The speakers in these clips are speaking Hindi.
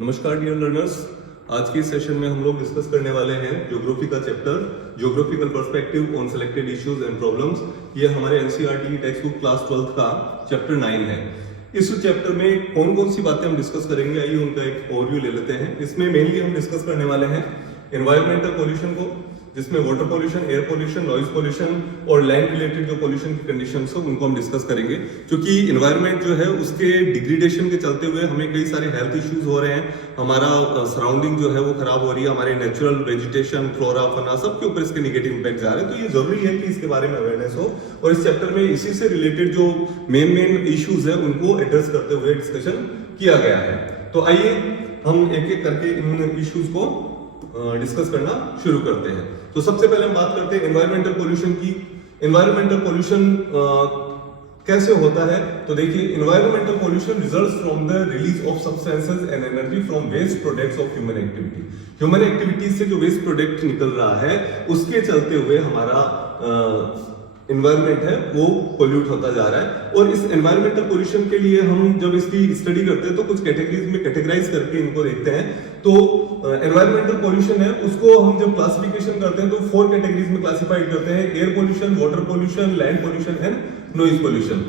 नमस्कार डियर लर्नर्स। आज के सेशन में हम लोग डिस्कस करने वाले हैं ज्योग्राफी का chapter geographical perspective on selected issues and problems. ये हमारे एनसीईआरटी टेक्स्ट बुक क्लास 12 का चैप्टर 9 है। इस चैप्टर में कौन कौन सी बातें हम डिस्कस करेंगे, आइए उनका एक ओवरव्यू ले लेते हैं। इसमें मेनली हम डिस्कस करने वाले हैं एनवायरमेंटल पोल्यूशन को, जिसमें water pollution, air pollution, noise pollution और लैंड रिलेटेड जो पोल्यूशन की कंडीशंस हो उनको हम डिस्कस करेंगे। क्योंकि एनवायरनमेंट जो है उसके डिग्रेडेशन के चलते हुए हमें कई सारे हेल्थ इश्यूज हो रहे हैं, हमारा सराउंडिंग जो है वो खराब हो रही है, हमारे नेचुरल वेजिटेशन, फ्लोरा, फना सबके ऊपर इसके निगेटिव इंपैक्ट जा रहे हैं। तो ये जरूरी है कि इसके बारे में अवेयरनेस हो और इस चैप्टर में इसी से रिलेटेड जो मेन इश्यूज है उनको एड्रेस करते हुए डिस्कशन किया गया है। तो आइए हम एक एक करके इन इश्यूज को डिस्कस करना शुरू करते हैं। तो सबसे पहले हम बात करते हैं एनवायरमेंटल पोल्यूशन की। एनवायरमेंटल पोल्यूशन कैसे होता है? तो देखिए, environmental pollution results from the release of substances and energy from waste products of human activity. Human activity से जो वेस्ट प्रोडक्ट निकल रहा है उसके चलते हुए हमारा एनवायरनमेंट है वो पोल्यूट होता जा रहा है। और इस एनवायरमेंटल पोल्यूशन के लिए हम जब इसकी स्टडी करते हैं तो कुछ कैटेगरीज में कैटेगराइज करके इनको देखते हैं। तो एनवायरमेंटल पोल्यूशन है उसको हम जब क्लासिफिकेशन करते हैं तो 4 कैटेगरीज में क्लासिफाइड करते हैं: air pollution, water pollution, land pollution and noise pollution.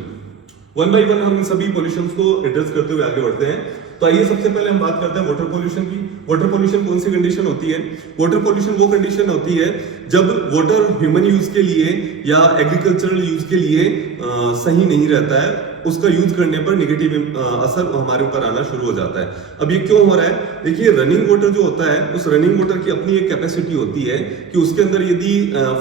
One by one हम इन सभी पोल्यूशन को एड्रेस करते हुए आगे बढ़ते हैं। तो आइए सबसे पहले हम बात करते हैं वाटर पोल्यूशन की। वाटर पोल्यूशन कौन सी कंडीशन होती है? वाटर पोल्यूशन वो कंडीशन होती है जब वाटर ह्यूमन यूज के लिए या एग्रीकल्चरल यूज के लिए सही नहीं रहता है, उसका यूज करने पर नेगेटिव असर हमारे ऊपर आना शुरू हो जाता है। अब ये क्यों हो रहा है? देखिए, रनिंग वाटर जो होता है उस रनिंग वाटर की अपनी एक कैपेसिटी होती है कि उसके अंदर यदि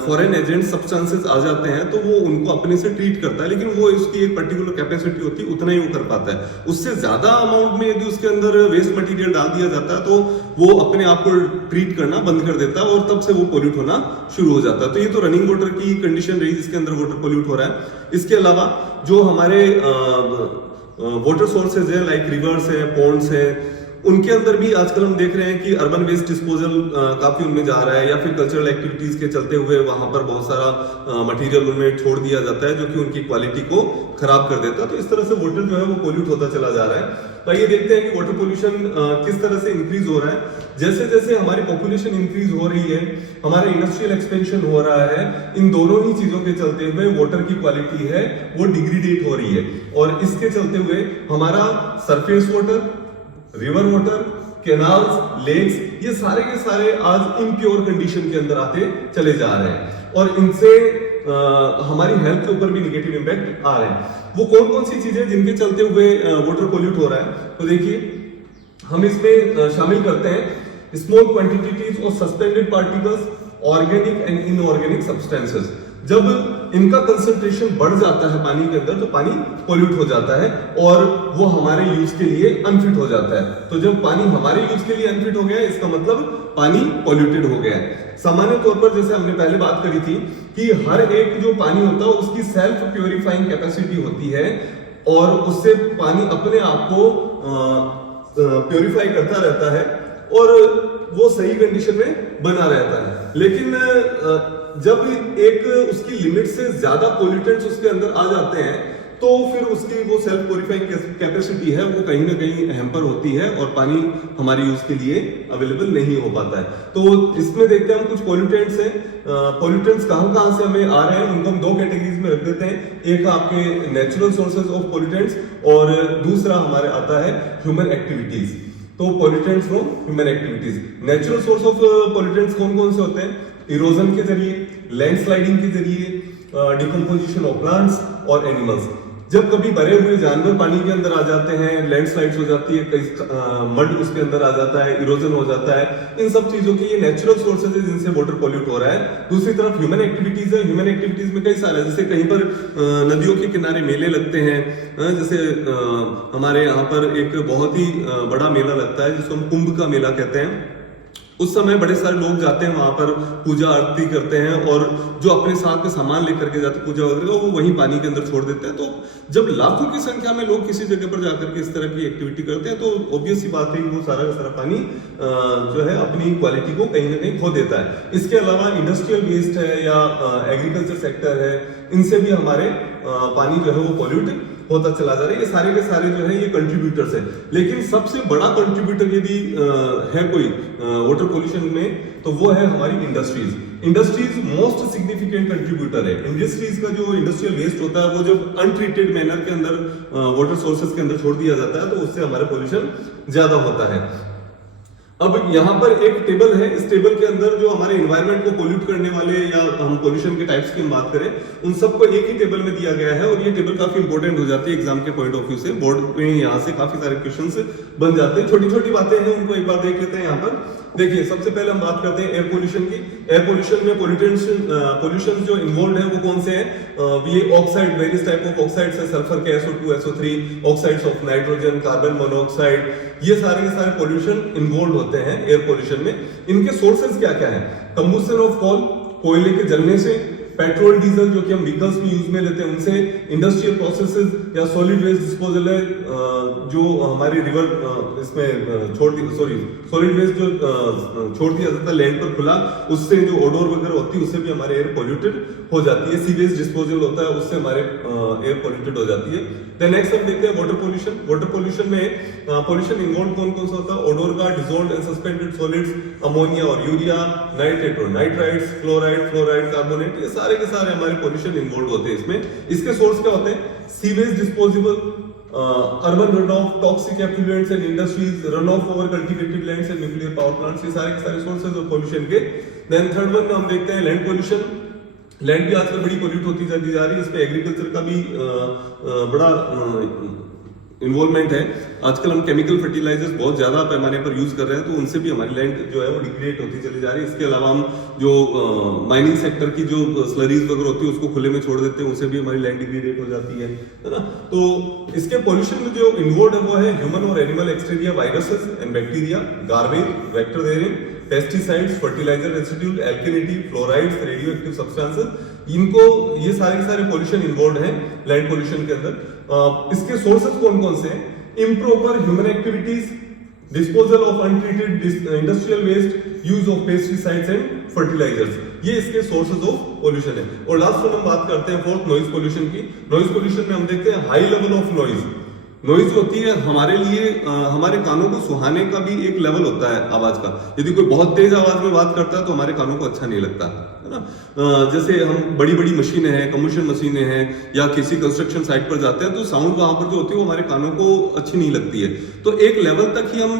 फॉरेन एजेंट सब्सटेंसेस आ जाते हैं तो वो उनको अपने से ट्रीट करता है, लेकिन वो उसकी एक पर्टिकुलर कैपेसिटी होती है, उतना ही वो कर पाता है। उससे ज्यादा अमाउंट में यदि उसके अंदर वेस्ट मटेरियल डाल दिया जाता है तो वो अपने आप को ट्रीट करना बंद कर देता है और तब से वो पोल्यूट होना शुरू हो जाता है। तो ये तो रनिंग वाटर की कंडीशन रही जिसके अंदर वाटर पोल्यूट हो रहा है। इसके अलावा जो हमारे वाटर सोर्सेज है लाइक रिवर्स है, पॉन्ड्स है, उनके अंदर भी आजकल हम देख रहे हैं कि अर्बन वेस्ट डिस्पोजल काफी उनमें जा रहा है, या फिर कल्चरल एक्टिविटीज के चलते हुए वहां पर बहुत सारा मटेरियल उनमें छोड़ दिया जाता है जो कि उनकी क्वालिटी को खराब कर देता है। तो इस तरह से वाटर जो है वो पोल्यूट होता चला जा रहा है। तो ये देखते हैं कि वाटर पोल्यूशन किस तरह से इंक्रीज हो रहा है। जैसे जैसे हमारी पॉपुलेशन इंक्रीज हो रही है, हमारा इंडस्ट्रियल एक्सपेंशन हो रहा है, इन दोनों ही चीजों के चलते हुए वाटर की क्वालिटी है वो डिग्रेडेट हो रही है और इसके चलते हुए हमारा surface water, river water, canals, lakes, ये सारे के सारे आज इम्प्योर कंडीशन के अंदर आते चले जा रहे हैं और इनसे हमारी हेल्थ के ऊपर भी नेगेटिव इंपैक्ट आ रहे हैं। वो कौन कौन सी चीजें जिनके चलते हुए वाटर पोल्यूट हो रहा है? तो देखिए, हम इसमें शामिल करते हैं small quantities of suspended particles, organic and inorganic substances. जब इनका कंसंट्रेशन बढ़ जाता है पानी के अंदर तो पानी पोल्यूट हो जाता है और वो हमारे यूज के लिए अनफिट हो जाता है। तो जब पानी हमारे यूज के लिए अनफिट हो गया है इसका मतलब पानी पोल्यूटेड हो गया है। सामान्य तौर पर जैसे हमने पहले बात करी थी कि हर एक जो पानी होता है उसकी सेल्फ प्योरीफाइंग कैपेसिटी होती है और उससे पानी अपने आप को प्योरीफाई करता रहता है और वो सही कंडीशन में बना रहता है। लेकिन जब एक उसकी लिमिट से ज्यादा पोल्यूटेंट्स उसके अंदर आ जाते हैं तो फिर उसकी वो सेल्फ प्योरीफाइंग कैपेसिटी है वो कहीं ना कहीं हैम्पर होती है और पानी हमारे यूज के लिए अवेलेबल नहीं हो पाता है। तो इसमें देखते हैं हम कुछ पोल्यूटेंट्स हैं। पोल्यूटेंट्स कहां से हमें आ रहे हैं उनको हम 2 कैटेगरीज में रख देते हैं। एक आपके नेचुरल सोर्सेज ऑफ पोल्यूटेंट्स और दूसरा हमारे आता है ह्यूमन एक्टिविटीज। तो pollutants from human activities. Natural source of pollutants कौन कौन से होते हैं? इरोजन के जरिए, लैंडस्लाइडिंग के जरिए, डिकम्पोजिशन ऑफ प्लांट्स और एनिमल्स। जब कभी भरे हुए जानवर पानी के अंदर आ जाते हैं, लैंडस्लाइड्स हो जाती है, कई मड उसके अंदर आ जाता है, इरोजन हो जाता है, इन सब चीजों के ये नेचुरल सोर्सेज है जिनसे वाटर पोल्यूट हो रहा है। दूसरी तरफ ह्यूमन एक्टिविटीज है। ह्यूमन एक्टिविटीज में कई सारे, जैसे कहीं पर नदियों के किनारे मेले लगते हैं, जैसे हमारे यहाँ पर एक बहुत ही बड़ा मेला लगता है जिसको हम कुंभ का मेला कहते हैं। उस समय बड़े सारे लोग जाते हैं वहां पर, पूजा आरती करते हैं और जो अपने साथ में सामान लेकर के जाते हैं पूजा वगैरह वो वहीं पानी के अंदर छोड़ देते हैं। तो जब लाखों की संख्या में लोग किसी जगह पर जाकर के इस तरह की एक्टिविटी करते हैं तो ऑब्वियस सी बात है वो सारा का सारा पानी जो है अपनी क्वालिटी को कहीं ना कहीं खो देता है। इसके अलावा इंडस्ट्रियल वेस्ट है या एग्रीकल्चर सेक्टर है, इनसे भी हमारे पानी जो है वो पोल्यूट होता चला जा रहा है। ये सारे के सारे जो है ये कंट्रीब्यूटर्स है, लेकिन सबसे बड़ा कंट्रीब्यूटर यदि है कोई वाटर पोल्यूशन में तो वो है हमारी industries. Industries most significant contributor है। इंडस्ट्रीज का जो इंडस्ट्रियल वेस्ट होता है वो जब अनट्रीटेड मैनर के अंदर वाटर सोर्सेज के अंदर छोड़ दिया जाता है तो उससे हमारा पोल्यूशन ज्यादा होता है। अब यहाँ पर एक टेबल है, इस टेबल के अंदर जो हमारे एनवायरनमेंट को पोल्यूट करने वाले या हम पोल्यूशन के टाइप्स की बात करें उन सबको एक ही टेबल में दिया गया है, और ये टेबल काफी इंपॉर्टेंट हो जाती है एग्जाम के पॉइंट ऑफ व्यू से। बोर्ड में यहाँ से काफी सारे क्वेश्चंस बन जाते हैं। छोटी छोटी बातें हैं उनको एक बार देख लेते हैं। यहाँ पर देखिए, सबसे पहले हम बात करते हैं एयर पोल्यूशन की। एयर पोल्यूशन में पोल्यूशन जो इन्वॉल्व है वो कौन से हैं? ये oxide, various type of oxides है, सल्फर के SO2, SO3, oxides of nitrogen, carbon monoxide, ये सारे के सारे पोल्यूशन इन्वॉल्व होते हैं एयर पोल्यूशन में। इनके सोर्सेज क्या क्या है? कंबस्शन ऑफ कोल, कोयले के जलने से, पेट्रोल डीजल जो कि हम व्हीकल्स में यूज में लेते हैं उनसे, इंडस्ट्रियल प्रोसेसेस या सॉलिड वेस्ट डिस्पोजल है जो हमारी रिवर इसमें सॉलिड वेस्ट जो छोड़ दिया जाता है लैंड पर खुला, उससे जो ओडोर वगैरह होती है उससे भी हमारे एयर पॉल्यूटेड हो जाती है। सीवेज डिस्पोजल होता है उससे हमारे एयर पॉल्यूटेड हो जाती है। देन नेक्स्ट हम देखते हैं वाटर पोल्यूशन। वाटर पोल्यूशन में पोल्यूशन इन्वॉल्व कौन कौन सा होता है? ओडोर का, dissolved and suspended solids, ammonia और यूरिया, नाइट्रेट और नाइट्राइड्स, क्लोराइड, फ्लोराइड, कार्बोनेट, ये सारे के सारे हमारे पोल्यूशन इन्वॉल्व होते हैं इसमें। इसके सोर्स क्या होते हैं? Sewage disposable, urban run of, toxic effluents and industries, run of over cultivated lands and nuclear power plants, ये सारे के सारे सोर्सेज ऑफ पोल्यूशन के। देन थर्ड वन हम देखते हैं लैंड पोल्यूशन। लैंड भी आजकल बड़ी पोल्यूट होती जाती जा रही है, इसमें एग्रीकल्चर का भी बड़ा इन्वॉल्वमेंट है। आजकल हम केमिकल फर्टिलाइजर्स बहुत ज्यादा पैमाने पर यूज कर रहे हैं तो उनसे भी हमारी लैंड जो है वो डिग्रेड होती चली जा रही है। इसके अलावा हम जो माइनिंग सेक्टर की जो स्लरीज वगैरह होती है उसको खुले में छोड़ देते हैं, उससे भी हमारी लैंड डिग्रेड हो जाती है ना। तो इसके पोल्यूशन में जो इन्वॉल्व है वो है ह्यूमन और animal excreta viruses and bacteria, garbage, vector bearing, pesticides, fertiliser residue, alkalinity, fluorides, radioactive substances, इनको ये सारे सारे पोल्यूशन इन्वॉल्व है लैंड पोल्यूशन के अंदर। इसके सोर्सेज कौन कौन से हैं? Improper human activities, disposal of untreated industrial waste, use of pesticides and fertilisers, ये इसके सोर्सेज ऑफ पोल्यूशन है। और लास्ट में हम बात करते हैं फोर्थ, नॉइज पोल्यूशन की। नॉइज पोल्यूशन में हम देखते हैं high level of noise. Noise होती है हमारे लिए हमारे कानों को सुहाने का भी एक लेवल होता है आवाज का। यदि कोई बहुत तेज आवाज में बात करता है तो हमारे कानों को अच्छा नहीं लगता है ना। जैसे हम बड़ी बड़ी मशीनें हैं, कमर्शियल मशीनें हैं या किसी कंस्ट्रक्शन साइट पर जाते हैं तो साउंड वहां पर जो होती है वो हमारे कानों को अच्छी नहीं लगती है। तो एक लेवल तक ही हम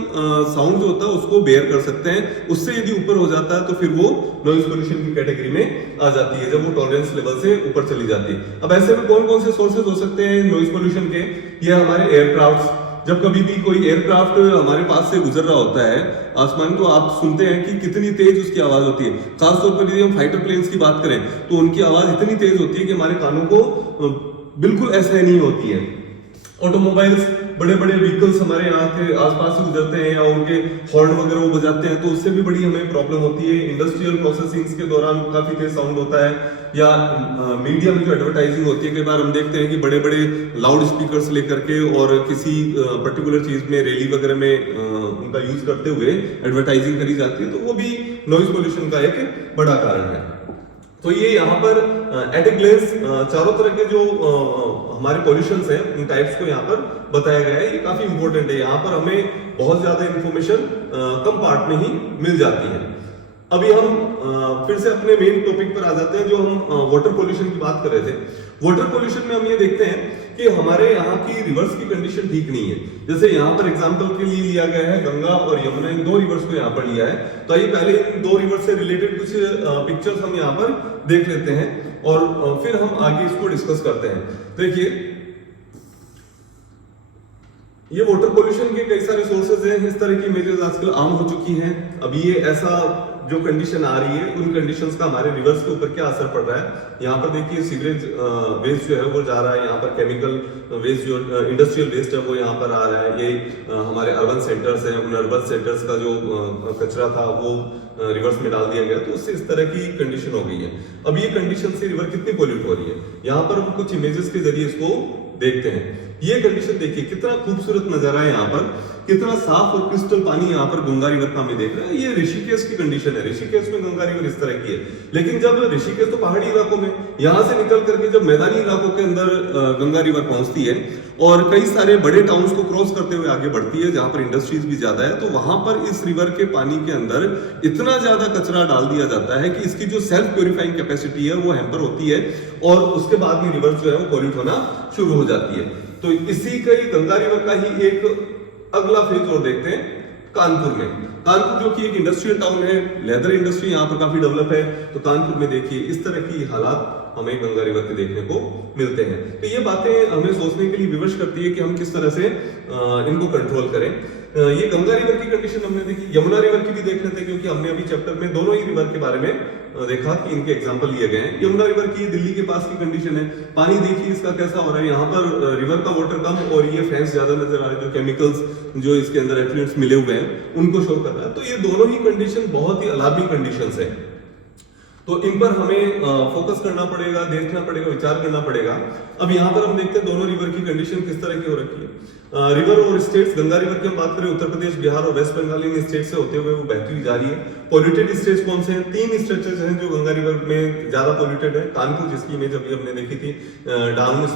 साउंड जो होता है उसको बेयर कर सकते हैं, उससे यदि ऊपर हो जाता है तो फिर वो नॉइज पोल्यूशन की कैटेगरी में आ जाती है, जब वो टॉलरेंस लेवल से ऊपर चली जाती है। अब ऐसे में कौन कौन से सोर्सेज हो सकते हैं नॉइज पोल्यूशन के? ये हमारे एयरक्राफ्ट, जब कभी भी कोई एयरक्राफ्ट हमारे पास से गुजर रहा होता है आसमान, तो आप सुनते हैं कि कितनी तेज उसकी आवाज होती है। खासतौर पर यदि हम फाइटर प्लेन्स की बात करें तो उनकी आवाज इतनी तेज होती है कि हमारे कानों को बिल्कुल असहनीय होती है। ऑटोमोबाइल्स, बड़े बड़े व्हीकल्स हमारे यहाँ के आसपास से गुजरते हैं या उनके हॉर्न वगैरह वो बजाते हैं तो उससे भी बड़ी हमें प्रॉब्लम होती है। इंडस्ट्रियल प्रोसेसिंग के दौरान काफी तेज साउंड होता है, या मीडिया में जो एडवर्टाइजिंग होती है, कई बार हम देखते हैं कि बड़े बड़े लाउड स्पीकर्स लेकर के और किसी पर्टिकुलर चीज में रैली वगैरह में उनका यूज करते हुए एडवर्टाइजिंग करी जाती है, तो वो भी नॉइज पोल्यूशन का एक बड़ा कारण है। तो ये यहाँ पर एट ए ग्लेंस चारों तरह के जो हमारे पॉल्यूशंस हैं उन टाइप्स को यहाँ पर बताया गया है। ये काफी इंपॉर्टेंट है, यहाँ पर हमें बहुत ज्यादा इंफॉर्मेशन कम पार्ट में ही मिल जाती है। अभी हम फिर से अपने मेन टॉपिक पर आ जाते हैं, जो हम वाटर पोल्यूशन की बात कर रहे थे। वाटर पोल्यूशन में हम ये देखते हैं कि हमारे यहाँ की रिवर्स की कंडीशन ठीक नहीं है। जैसे यहाँ पर एग्जांपल के लिए लिया गया है गंगा और यमुना, इन दो रिवर्स को यहाँ पर लिया है। तो आइए पहले इन दो रिवर्स से रिलेटेड कुछ पिक्चर्स हम यहाँ पर देख लेते हैं और फिर हम आगे इसको डिस्कस करते हैं। देखिए, ये वाटर पोल्यूशन के कई सारे सोर्सेज हैं। इस तरह की इमेजेस आजकल आम हो चुकी हैं। अभी ये ऐसा जो कंडीशन आ रही है, उन कंडीशंस का हमारे रिवर्स के ऊपर क्या असर पड़ रहा है। यहाँ पर देखिए सीवरेज वेस्ट जो है वो जा रहा है, यहाँ पर केमिकल वेस्ट जो इंडस्ट्रियल वेस्ट है वो यहाँ पर आ रहा है। ये हमारे अर्बन सेंटर्स हैं, उन अर्बन सेंटर्स का जो कचरा था वो रिवर्स में डाल दिया गया, तो उससे इस तरह की कंडीशन हो गई है। अब ये कंडीशन से रिवर कितनी पोल्यूट हो रही है, यहाँ पर हम कुछ इमेजेस के जरिए इसको देखते हैं। ये कंडीशन देखिए, कितना खूबसूरत नजारा है यहाँ पर, कितना साफ और क्रिस्टल पानी यहाँ पर गंगा रिवर का हमें देख रहे हैं। ये ऋषिकेश की कंडीशन है, ऋषिकेश में गंगा रिवर इस तरह की है। लेकिन जब ऋषिकेश तो पहाड़ी इलाकों में, यहाँ से निकल करके जब मैदानी इलाकों के अंदर गंगा रिवर पहुंचती है और कई सारे बड़े टाउन्स को क्रॉस करते हुए आगे बढ़ती है, जहां पर इंडस्ट्रीज भी ज्यादा है, तो वहां पर इस रिवर के पानी के अंदर इतना ज्यादा कचरा डाल दिया जाता है कि इसकी जो सेल्फ प्योरीफाइंग कैपेसिटी है वो हैम्पर होती है और उसके बाद में रिवर जो है वो पॉल्यूट होना शुरू हो जाती है। तो इसी का ही गंगा रिवर का ही एक अगला फेज और देखते हैं कानपुर में। कानपुर जो कि एक इंडस्ट्रियल टाउन है, लेदर इंडस्ट्री यहाँ पर काफी डेवलप है, तो कानपुर में देखिए इस तरह की हालात हमें गंगा रिवर के देखने को मिलते हैं। तो ये बातें हमें सोचने के लिए विवश करती है कि हम किस तरह से इनको कंट्रोल करें। ये गंगा रिवर की कंडीशन हमने देखी, यमुना रिवर की भी देख लेते हैं, क्योंकि हमने अभी चैप्टर में दोनों ही रिवर के बारे में देखा कि इनके एग्जाम्पल लिए गए हैं। यमुना रिवर की दिल्ली के पास की कंडीशन है, पानी देखिए इसका कैसा हो रहा है, यहाँ पर रिवर का वाटर कम और ये फैंस ज्यादा नजर आ रहे हैं, जो केमिकल्स जो इसके अंदर एफ्लुएंट्स मिले हुए हैं उनको शो कर रहा है। तो ये दोनों ही कंडीशन बहुत ही अलार्मिंग कंडीशंस है, तो इन पर हमें फोकस करना पड़ेगा, देखना पड़ेगा, विचार करना पड़ेगा। अब यहाँ पर हम देखते हैं दोनों रिवर की कंडीशन किस तरह की हो रखी है। रिवर और स्टेट्स, गंगा रिवर की हम बात करें, उत्तर प्रदेश, बिहार और वेस्ट बंगाल इन स्टेट से होते हुए वो बहती हुई जा रही है। पॉल्यूटेड स्टेट्स कौन से हैं? 3 स्ट्रेचेस हैं जो गंगा रिवर में ज्यादा पॉल्यूटेड है। कानपुर जिसकी इमेज अभी हमने देखी थी, डाउन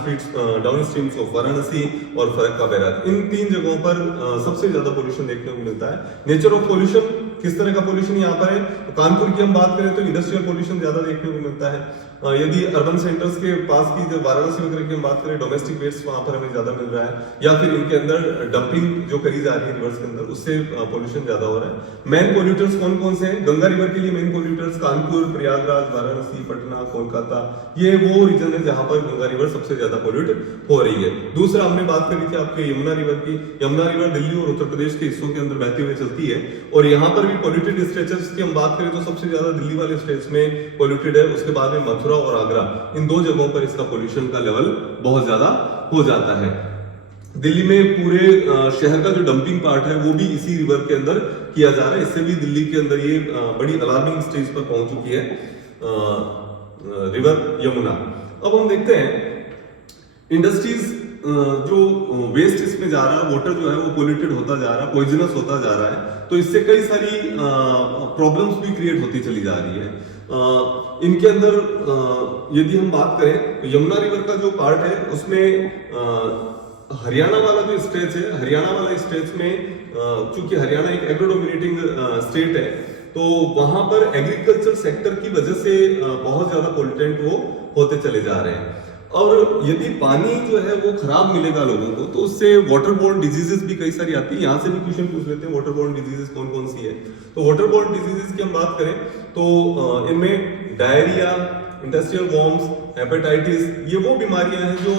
स्ट्रीम्स ऑफ वाराणसी और फरक्का बैराज, इन 3 जगहों पर सबसे ज्यादा पोल्यूशन देखने को मिलता है। नेचर ऑफ पोल्यूशन, किस तरह का पोल्यूशन यहाँ पर है? तो कानपुर की हम बात करें तो इंडस्ट्रियल पोल्यूशन ज्यादा देखने को मिलता है। यदि अर्बन सेंटर्स के पास की जब वाराणसी वगैरह की हम बात करें, डोमेस्टिक वेस्ट वहां पर हमें ज्यादा मिल रहा है, या फिर इनके अंदर डंपिंग जो करी जा रही है रिवर्स के अंदर, उससे पोल्यूशन ज्यादा हो रहा है। मेन पोल्यूटर्स कौन कौन से हैं गंगा रिवर के लिए? मेन पोल्यूटर्स कानपुर, प्रयागराज, वाराणसी, पटना, कोलकाता, ये वो रीजन है जहां पर गंगा रिवर सबसे ज्यादा पोल्यूट हो रही है। दूसरा हमने बात करी थी आपके यमुना रिवर की। यमुना रिवर दिल्ली और उत्तर प्रदेश के हिस्सों के अंदर बहती हुई चलती है और यहाँ पर भी पॉल्यूटेड स्ट्रेचेस की हम बात करें तो सबसे ज्यादा दिल्ली वाले स्टेट्स में पॉल्यूटेड है, उसके बाद में मथुरा और आगरा, इन 2 जगहों पर इसका पोल्यूशन का लेवल बहुत ज्यादा हो जाता है। दिल्ली में पूरे शहर का जो डंपिंग पार्ट है वो भी इसी रिवर के अंदर किया जा रहा है, इससे भी दिल्ली के अंदर ये बड़ी अलार्मिंग स्टेज पर पहुंच चुकी है रिवर यमुना। अब हम देखते हैं इंडस्ट्रीज जो वेस्ट इसमें जा रहा है, वाटर जो है वो पोल्यूटेड होता जा रहा है, पॉइजनस होता जा रहा है, तो इससे कई सारी प्रॉब्लम्स भी क्रिएट होती चली जा रही है। इनके अंदर यदि हम बात करें तो यमुना रिवर का जो पार्ट है उसमें हरियाणा वाला जो स्टेट है, हरियाणा वाला स्टेट में चूंकि हरियाणा एक एग्रो डोमिनेटिंग स्टेट है, तो वहां पर एग्रीकल्चर सेक्टर की वजह से बहुत ज्यादा पोल्यूटेंट वो होते चले जा रहे हैं। और यदि पानी जो है वो खराब मिलेगा लोगों को तो उससे वाटर बोर्न डिजीजेस भी कई सारी आती है। यहाँ से भी क्वेश्चन पूछ लेते हैं वाटर बोर्न डिजीजेस कौन कौन सी है। तो वाटर बोर्न डिजीजेस की हम बात करें तो इनमें डायरिया, इंडस्ट्रियल वॉर्म्स, हेपेटाइटिस, ये वो बीमारियां हैं जो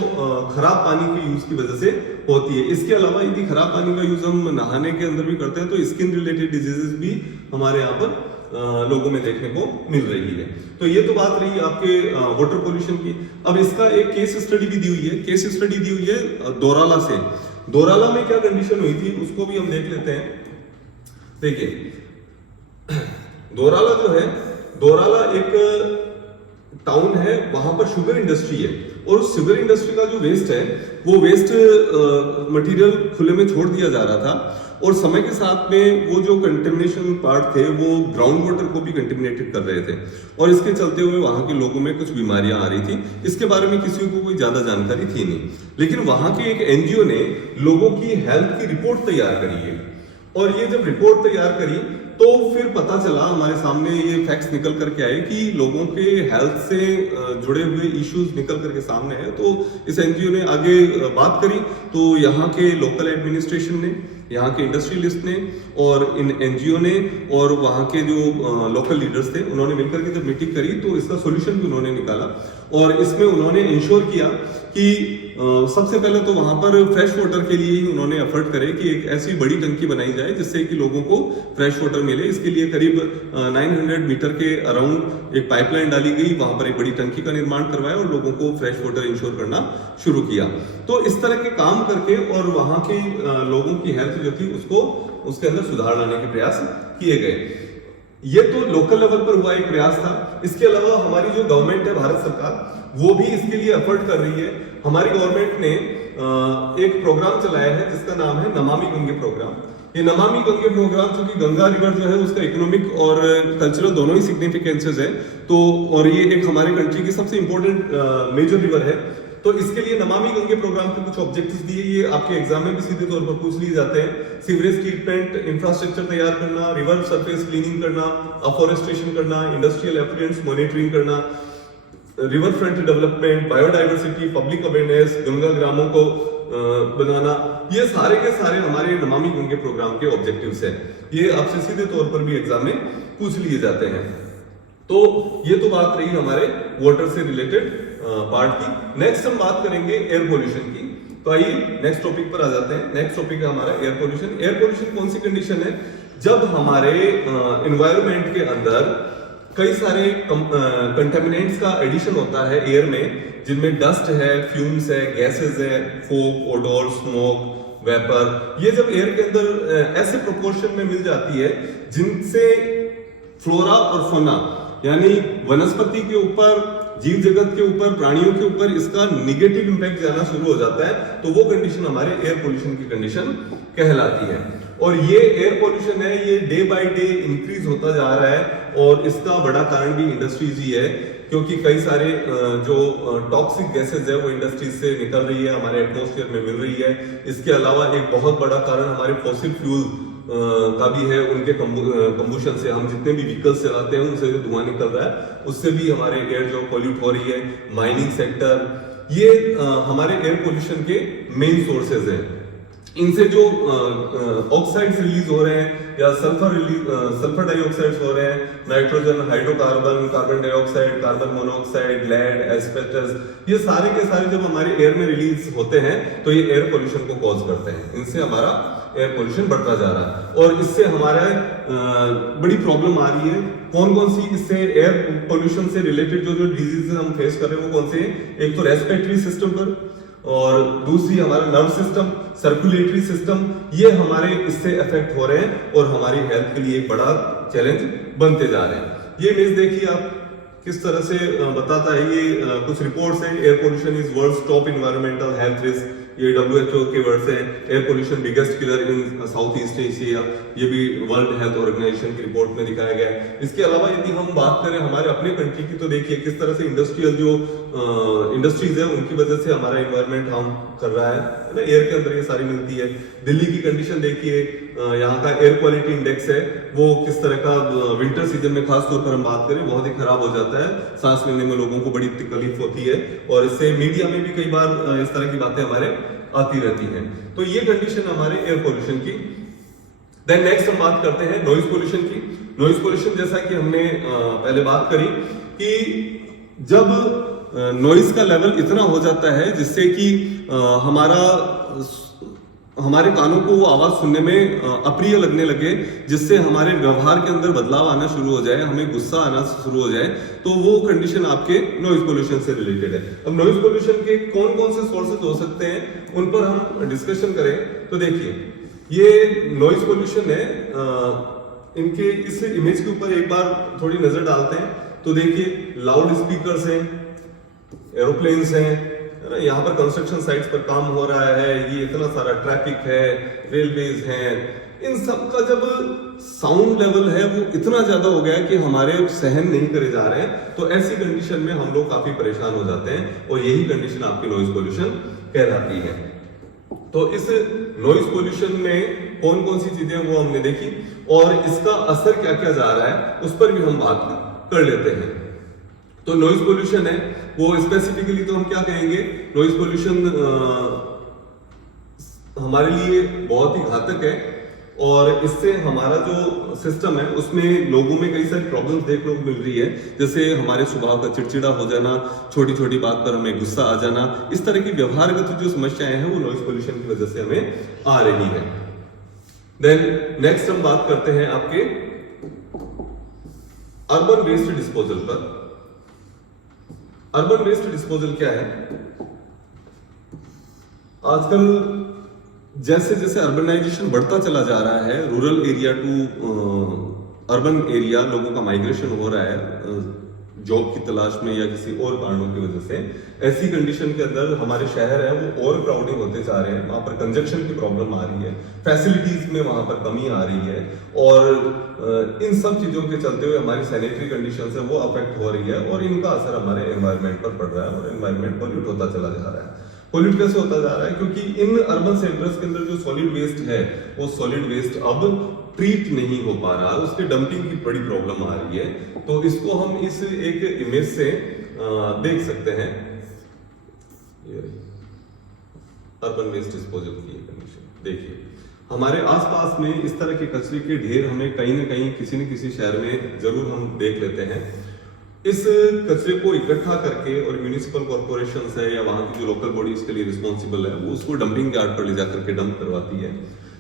खराब पानी के यूज की वजह से होती है। इसके अलावा यदि खराब पानी का यूज हम नहाने के अंदर भी करते हैं तो स्किन रिलेटेड डिजीजेस भी हमारे यहाँ पर लोगों में देखने को मिल रही है। तो ये तो बात रही आपके वाटर पोल्यूशन की। अब इसका एक केस स्टडी भी दी हुई है, केस स्टडी दी हुई है दोराला से। दोराला में क्या कंडीशन हुई थी उसको भी हम देख लेते हैं। देखिए दोराला जो है, दोराला एक टाउन है, वहां पर शुगर इंडस्ट्री है और उस शुगर इंडस्ट्री का जो वेस्ट है वो वेस्ट मटेरियल खुले में छोड़ दिया जा रहा था और समय के साथ में वो जो कंटेमिनेशन पार्ट थे वो ग्राउंड वाटर को भी कंटेमिनेटेड कर रहे थे और इसके चलते हुए वहां के लोगों में कुछ बीमारियां आ रही थी। इसके बारे में किसी को कोई ज्यादा जानकारी थी नहीं, लेकिन वहां के एक एनजीओ ने लोगों की हेल्थ की रिपोर्ट तैयार करी है और ये जब रिपोर्ट तैयार करी तो फिर पता चला, हमारे सामने ये फैक्ट्स निकल करके आए कि लोगों के हेल्थ से जुड़े हुए इश्यूज निकल करके सामने है। तो इस एनजीओ ने आगे बात करी तो यहाँ के लोकल एडमिनिस्ट्रेशन ने, यहाँ के इंडस्ट्रियलिस्ट ने और इन एनजीओ ने और वहाँ के जो लोकल लीडर्स थे उन्होंने मिलकर के जब मीटिंग करी तो इसका सोल्यूशन भी उन्होंने निकाला और इसमें उन्होंने इंश्योर किया कि सबसे पहले तो वहां पर फ्रेश वाटर के लिए ही उन्होंने एफर्ट करे कि एक ऐसी बड़ी टंकी बनाई जाए जिससे कि लोगों को फ्रेश वाटर मिले। इसके लिए करीब 900 मीटर के अराउंड एक पाइपलाइन डाली गई, वहां पर एक बड़ी टंकी का निर्माण करवाया और लोगों को फ्रेश वाटर इंश्योर करना शुरू किया। तो इस तरह के काम करके और वहां के लोगों की हेल्थ जो थी उसको उसके अंदर सुधार लाने के प्रयास किए गए। ये तो लोकल लेवल पर हुआ एक प्रयास था। इसके अलावा हमारी जो गवर्नमेंट है, भारत सरकार, वो भी इसके लिए एफर्ट कर रही है। हमारी गवर्नमेंट ने एक प्रोग्राम चलाया है जिसका नाम है नमामि गंगे प्रोग्राम। ये नमामि गंगे प्रोग्राम, चूंकि गंगा रिवर जो है उसका इकोनॉमिक और कल्चरल दोनों ही सिग्निफिकेंसेस है, तो और ये एक हमारे कंट्री की सबसे इंपॉर्टेंट मेजर रिवर है, तो इसके लिए नमामि गंगे प्रोग्राम के कुछ ऑब्जेक्टिव्स दिए, ये आपके एग्जाम में भी सीधे तौर पर पूछ लिए जाते हैं। सीवरेज ट्रीटमेंट, इंफ्रास्ट्रक्चर तैयार करना, रिवर सरफेस क्लीनिंग करना, अफॉरेस्टेशन करना, इंडस्ट्रियल एफलुएंट्स मॉनिटरिंग करना, river front development, biodiversity, public awareness, Ganga ग्रामों को बनाना, ये सारे के सारे हमारे नमामि गंगे प्रोग्राम के ऑब्जेक्टिव्स हैं। ये आपसे सीधे तौर पर भी एग्जाम में पूछ लिए जाते हैं। तो ये तो बात रही हमारे वाटर से रिलेटेड पार्ट की। नेक्स्ट हम बात करेंगे एयर पोल्यूशन की। तो आइए नेक्स्ट टॉपिक पर आ जाते हैं। नेक्स्ट टॉपिक है हमारा एयर पोल्यूशन। एयर पोल्यूशन कौन सी कंडीशन है जब हमारे एनवायरनमेंट के अंदर कई सारे कंटेमिनेंट्स का एडिशन होता है एयर में, जिनमें डस्ट है, फ्यूम्स है, गैसेस है, फोग, ओडोर, स्मोक, वेपर, ये जब एयर के अंदर ऐसे प्रोपोर्शन में मिल जाती है जिनसे फ्लोरा और फौना यानी वनस्पति के ऊपर, जीव जगत के ऊपर, प्राणियों के ऊपर इसका निगेटिव इंपैक्ट जाना शुरू हो जाता है, तो वो कंडीशन हमारे एयर पोल्यूशन की कंडीशन कहलाती है। और ये एयर पोल्यूशन है, ये डे बाय डे इंक्रीज होता जा रहा है, और इसका बड़ा कारण भी इंडस्ट्रीज ही है, क्योंकि कई सारे जो टॉक्सिक गैसेस है वो इंडस्ट्रीज से निकल रही है, हमारे एटमॉस्फेयर में मिल रही है। इसके अलावा एक बहुत बड़ा कारण हमारे फॉसिल फ्यूल का भी है, उनके कंबुशन से, हम जितने भी व्हीकल्स चलाते हैं उनसे जो धुआं निकल रहा है उससे भी हमारे एयर जो पोल्यूट हो रही है। माइनिंग सेक्टर, ये हमारे एयर पोल्यूशन के मेन सोर्सेज हैं। इनसे जो ऑक्साइड्स रिलीज हो रहे हैं या सल्फर डाइऑक्साइड्स हो रहे हैं, nitrogen, hydrocarbon, carbon dioxide, carbon monoxide, lead, asbestos, ये सारे के सारे जब हमारे एयर में रिलीज होते हैं तो ये एयर पोल्यूशन को कॉज करते हैं। इनसे हमारा एयर पोल्यूशन बढ़ता जा रहा है और इससे हमारे बड़ी प्रॉब्लम आ रही है। कौन कौन सी इससे एयर पोल्यूशन से रिलेटेड जो डिजीजेस हम फेस कर रहे हैं वो कौन से हैं? एक तो रेस्पिरेटरी सिस्टम पर, और दूसरी हमारा नर्व सिस्टम, सर्कुलेटरी सिस्टम, ये हमारे इससे अफेक्ट हो रहे हैं और हमारी हेल्थ के लिए एक बड़ा चैलेंज बनते जा रहे हैं। ये इमेज देखिए आप, किस तरह से बताता है ये कुछ रिपोर्ट्स हैं। Air pollution is world's top environmental health risk, ये WHO के वर्ड्स हैं। Air pollution biggest killer in South East Asia, ये भी वर्ल्ड हेल्थ ऑर्गेनाइजेशन की रिपोर्ट में दिखाया गया है। इसके अलावा यदि हम बात करें हमारे अपने कंट्री की, तो देखिए किस तरह से इंडस्ट्रियल जो इंडस्ट्रीज है उनकी वजह से हमारा एनवायरमेंट हार्म कर रहा है ना, एयर के अंदर ये सारी मिलती है। दिल्ली की कंडीशन देखिए, यहाँ का एयर क्वालिटी इंडेक्स है वो किस तरह का, विंटर सीजन में खास तौर पर हम बात करें बहुत ही खराब हो जाता है, सांस लेने में लोगों को बड़ी तकलीफ होती है, और इससे मीडिया में भी कई बार इस तरह की बातें हमारे आती रहती हैं। तो ये कंडीशन हमारे एयर पोल्यूशन की। देन नेक्स्ट हम बात करते हैं नॉइज पोल्यूशन की। नॉइज पोल्यूशन, जैसा कि हमने पहले बात करी कि जब नॉइज का लेवल इतना हो जाता है जिससे कि हमारे कानों को वो आवाज सुनने में अप्रिय लगने लगे, जिससे हमारे व्यवहार के अंदर बदलाव आना शुरू हो जाए, हमें गुस्सा आना शुरू हो जाए, तो वो कंडीशन आपके नॉइज पोल्यूशन से रिलेटेड है। अब नॉइज पोल्यूशन के कौन कौन से सोर्सेज हो सकते हैं उन पर हम डिस्कशन करें तो देखिए, ये नॉइज पोल्यूशन है, इनके इस इमेज के ऊपर एक बार थोड़ी नजर डालते हैं तो देखिए लाउड स्पीकर्स हैं, एरोप्लेन्स हैं, यहाँ पर कंस्ट्रक्शन साइट्स पर काम हो रहा है, ये इतना सारा ट्रैफिक है, रेलवेज हैं, इन सब का जब साउंड लेवल है वो इतना ज्यादा हो गया है कि हमारे सहन नहीं करे जा रहे हैं, तो ऐसी कंडीशन में हम लोग काफी परेशान हो जाते हैं और यही कंडीशन आपकी नॉइज पोल्यूशन कहलाती है। तो इस नॉइज पोल्यूशन में कौन कौन सी चीजें वो हमने देखी और इसका असर क्या क्या जा रहा है उस पर भी हम बात कर लेते हैं। तो नॉइज पोल्यूशन है वो स्पेसिफिकली तो हम क्या कहेंगे, नॉइज पोल्यूशन हमारे लिए बहुत ही घातक है और इससे हमारा जो सिस्टम है उसमें लोगों में कई सारी प्रॉब्लम्स देखने को मिल रही है, जैसे हमारे स्वभाव का चिड़चिड़ा हो जाना, छोटी छोटी बात पर हमें गुस्सा आ जाना, इस तरह की व्यवहारगत जो समस्याएं हैं वो नॉइज पोल्यूशन की वजह से हमें आ रही है। देन नेक्स्ट हम बात करते हैं आपके अर्बन वेस्ट डिस्पोजल पर। अर्बन वेस्ट डिस्पोजल क्या है? आजकल जैसे जैसे अर्बनाइजेशन बढ़ता चला जा रहा है, rural area to urban area लोगों का माइग्रेशन हो रहा है, जॉब की तलाश में या किसी और कारणों की वजह से, ऐसी कंडीशन के अंदर हमारे शहर है वो और क्राउडिंग होते जा रहे हैं, वहां पर कंजक्शन की प्रॉब्लम आ रही है, फैसिलिटीज में वहां पर कमी आ रही है, और इन सब चीजों के चलते हुए हमारी सैनिटरी कंडीशन है वो अफेक्ट हो रही है, और इनका असर हमारे एनवायरमेंट पर पड़ रहा है, और एनवायरमेंट पॉल्यूट होता चला जा रहा है। पॉल्यूट कैसे होता जा रहा है? क्योंकि इन अर्बन सेंटर्स के अंदर जो सॉलिड वेस्ट है वो सॉलिड वेस्ट अब ट्रीट नहीं हो पा रहा, उसके डंपिंग की बड़ी प्रॉब्लम आ रही है। तो इसको हम इस एक इमेज से देख सकते हैं, अर्बन वेस्ट डिस्पोजल की कंडीशन देखिए। हमारे आसपास में इस तरह के कचरे के ढेर हमें कहीं ना कहीं किसी न किसी शहर में जरूर हम देख लेते हैं। इस कचरे को इकट्ठा करके और म्यूनिसिपल कॉर्पोरेशन है या वहां की जो लोकल बॉडी इसके लिए रिस्पॉन्सिबल है वो उसको डंपिंग यार्ड पर ले जाकर के डंप करवाती है।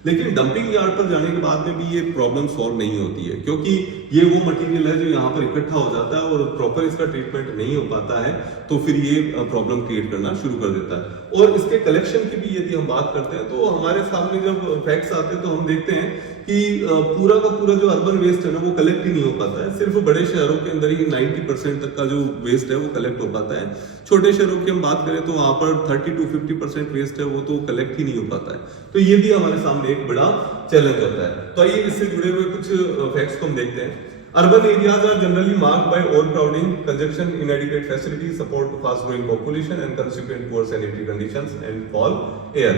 लेकिन डंपिंग यार्ड पर जाने के बाद में भी ये प्रॉब्लम सॉल्व नहीं होती है, क्योंकि ये वो मटेरियल है जो यहाँ पर इकट्ठा हो जाता है और प्रॉपर इसका ट्रीटमेंट नहीं हो पाता है, तो फिर ये प्रॉब्लम क्रिएट करना शुरू कर देता है। और इसके कलेक्शन की भी यदि हम बात करते हैं तो हमारे सामने जब फैक्ट्स आते हैं तो हम देखते हैं कि पूरा का पूरा जो अर्बन वेस्ट है ना वो कलेक्ट ही नहीं हो पाता है। सिर्फ बड़े शहरों के अंदर ही 90% तक का जो वेस्ट है वो कलेक्ट हो पाता है। छोटे शहरों की हम बात करें तो वहां पर 30 to 50% वेस्ट है वो तो कलेक्ट ही नहीं हो पाता है। तो ये भी हमारे सामने एक बड़ा चैलेंज होता है। तो आइए इससे जुड़े हुए कुछ फैक्ट्स को हम देखते हैं। Urban areas are generally marked by overcrowding, congestion, inadequate facilities, support to fast-growing population, and consequent poor sanitary conditions and foul air.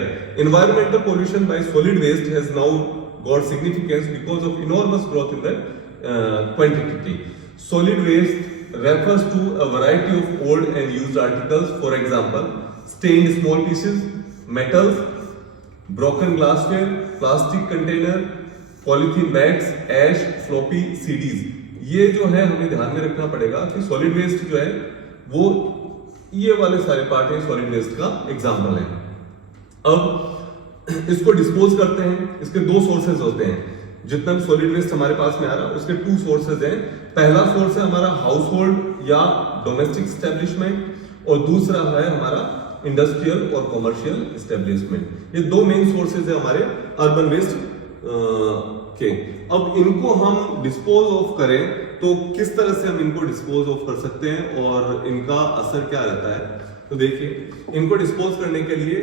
Environmental pollution by solid waste has now got significance because of enormous growth in the quantity. Solid waste refers to a variety of old and used articles, for example, stained small pieces, metals, broken glassware, plastic container, polythene bags, ash, floppy CDs. ये जो है हमें ध्यान में रखना पड़ेगा कि सॉलिड वेस्ट जो है वो ये वाले सारे पार्ट है सॉलिड वेस्ट का एग्जांपल है। अब इसको डिस्पोज करते हैं, इसके दो सोर्सेज होते हैं। जितना भी सॉलिड वेस्ट हमारे पास में आ रहा है उसके टू सोर्सेज हैं। पहला सोर्स है हमारा हाउस होल्ड या डोमेस्टिक एस्टेब्लिशमेंट, और दूसरा है हमारा इंडस्ट्रियल और कॉमर्शियल एस्टेब्लिशमेंट। ये दो मेन सोर्सेज है हमारे अर्बन वेस्ट के। अब इनको हम डिस्पोज ऑफ करें तो किस तरह से हम इनको डिस्पोज ऑफ कर सकते हैं और इनका असर क्या रहता है? तो देखिए, इनको डिस्पोज करने के लिए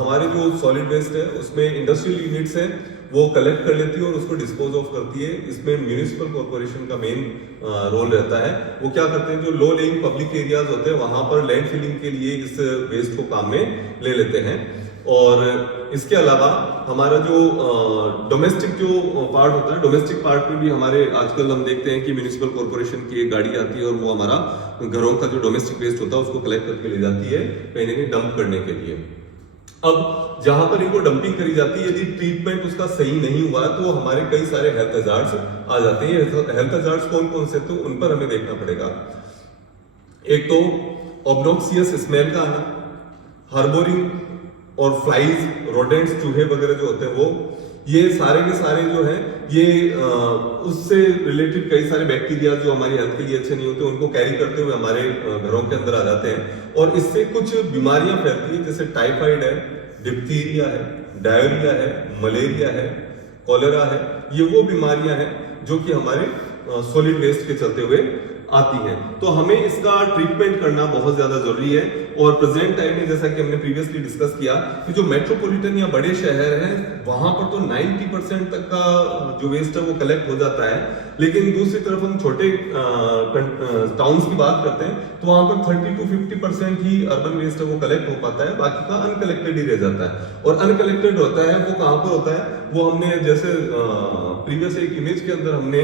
हमारे जो सॉलिड वेस्ट है उसमें इंडस्ट्रियल यूनिट्स है वो कलेक्ट कर लेती है और उसको डिस्पोज ऑफ करती है। इसमें म्यूनिसिपल कॉर्पोरेशन का मेन रोल रहता है। वो क्या करते हैं, जो लो लेइंग पब्लिक एरियाज होते हैं वहां पर लैंड फिलिंग के लिए इस वेस्ट को काम में ले लेते हैं। और इसके अलावा हमारा जो डोमेस्टिक जो पार्ट होता है, डोमेस्टिक पार्ट में भी हमारे आजकल हम देखते हैं कि म्यूनिसिपल कॉर्पोरेशन की एक गाड़ी आती है और वो हमारा घरों का जो डोमेस्टिक वेस्ट होता है उसको कलेक्ट करके ले जाती है कहीं ना कहीं डंप करने के लिए। अब जहां पर इनको डंपिंग करी जाती है, यदि ट्रीटमेंट उसका सही नहीं हुआ तो हमारे कई सारे हेल्थ हजार्ड्स आ जाते हैं। हेल्थ हजार्ड्स कौन कौन से, तो उन पर हमें देखना पड़ेगा। एक तो ऑब्नॉक्सियस स्मेल का आना, हार्बोरिंग और फ्लाइज, रोडेंट्स, चूहे वगैरह जो होते हैं वो, ये सारे के सारे जो है ये उससे रिलेटेड कई सारे बैक्टीरिया जो हमारी हेल्थ के लिए अच्छे नहीं होते उनको कैरी करते हुए हमारे घरों के अंदर आ जाते हैं और इससे कुछ बीमारियां फैलती है, जैसे टाइफाइड है, डिप्थीरिया है, डायरिया है, मलेरिया है, कॉलेरा है। ये वो बीमारियां हैं जो कि हमारे सॉलिड वेस्ट के चलते हुए आती है। तो हमें इसका ट्रीटमेंट करना बहुत ज्यादा जरूरी है। और प्रेजेंट टाइम में जैसा कि हमने प्रीवियसली डिस्कस किया कि जो मेट्रोपॉलिटन या बड़े शहर हैं वहां पर तो 90% तक का जो वेस्ट है वो कलेक्ट हो जाता है, लेकिन दूसरी तरफ हम छोटे टाउन्स की बात करते हैं तो वहां पर 30 to 50% ही अर्बन वेस्ट है वो कलेक्ट हो पाता है, बाकी का अनकलेक्टेड ही रह जाता है। और अनकलेक्टेड होता है वो कहां पर होता है, वो हमने जैसे प्रीवियस एक इमेज के अंदर हमने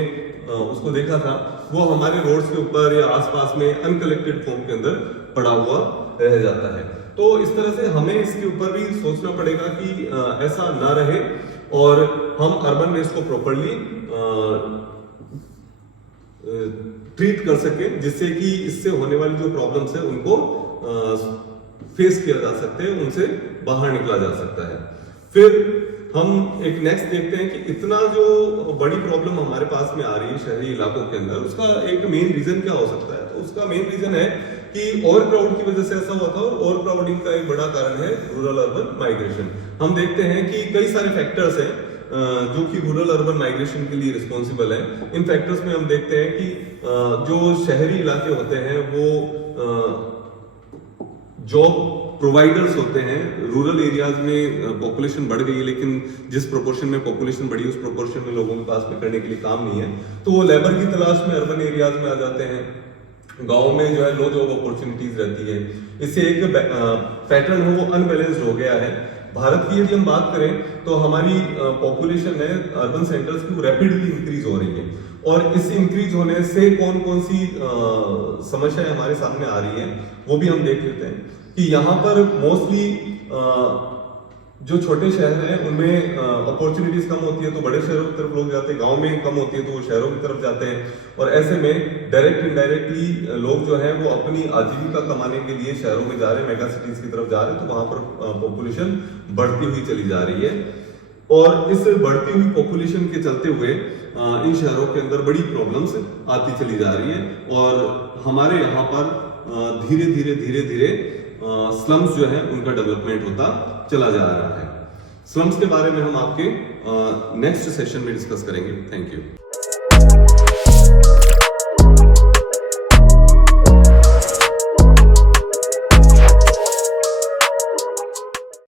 उसको देखा था, वो हमारे रोड्स के ऊपर या आसपास में अनकलेक्टेड फॉर्म के अंदर पड़ा हुआ रह जाता है। तो इस तरह से हमें इसके ऊपर भी सोचना पड़ेगा कि ऐसा ना रहे और हम अर्बन वेस्ट को प्रॉपर्ली ट्रीट कर सके, जिससे कि इससे होने वाली जो प्रॉब्लम्स है उनको फेस किया जा सकते हैं, उनसे बाहर निकला जा सकता है। फिर हम एक नेक्स्ट देखते हैं कि इतना जो बड़ी प्रॉब्लम हमारे पास में आ रही है शहरी इलाकों के अंदर, उसका एक मेन रीजन क्या हो सकता है? तो उसका मेन रीजन है कि ओवर क्राउड की वजह से ऐसा हुआ था, और ओवर क्राउडिंग का एक बड़ा कारण है रूरल अर्बन माइग्रेशन। हम देखते हैं कि कई सारे फैक्टर्स हैं जो कि रूरल अर्बन माइग्रेशन के लिए रिस्पॉन्सिबल है। इन फैक्टर्स में हम देखते हैं कि जो शहरी इलाके होते हैं वो जॉब प्रोवाइडर्स होते हैं। रूरल एरियाज में पॉपुलेशन बढ़ गई है, लेकिन जिस प्रोपोर्शन में पॉपुलेशन बढ़ी उस प्रोपोर्शन में लोगों के पास में करने के लिए काम नहीं है, तो वो लेबर की तलाश में अर्बन एरियाज में आ जाते हैं। गांव में जो है लो जॉब अपॉर्चुनिटीज रहती है। इससे एक पैटर्न है वो अनबैलेंस्ड हो गया है। भारत की यदि हम बात करें तो हमारी पॉपुलेशन है अर्बन सेंटर्स की रैपिडली इंक्रीज हो रही है, और इस इंक्रीज होने से कौन कौन सी समस्याएं हमारे सामने आ रही है वो भी हम देख लेते हैं। कि यहाँ पर मोस्टली जो छोटे शहर हैं उनमें अपॉर्चुनिटीज कम होती है तो बड़े शहरों की तरफ लोग जाते हैं, गांव में कम होती है तो वो शहरों की तरफ जाते हैं, और ऐसे में डायरेक्ट इनडायरेक्टली लोग जो है वो अपनी आजीविका कमाने के लिए शहरों में जा रहे हैं, मेगा सिटीज की तरफ जा रहे हैं, तो वहां पर पॉपुलेशन बढ़ती हुई चली जा रही है। और इस बढ़ती हुई पॉपुलेशन के चलते हुए इन शहरों के अंदर बड़ी प्रॉब्लम्स आती चली जा रही है, और हमारे यहाँ पर धीरे धीरे धीरे धीरे स्लम्स जो है उनका डेवलपमेंट होता चला जा रहा है। स्लम्स के बारे में हम आपके नेक्स्ट सेशन में डिस्कस करेंगे। Thank you.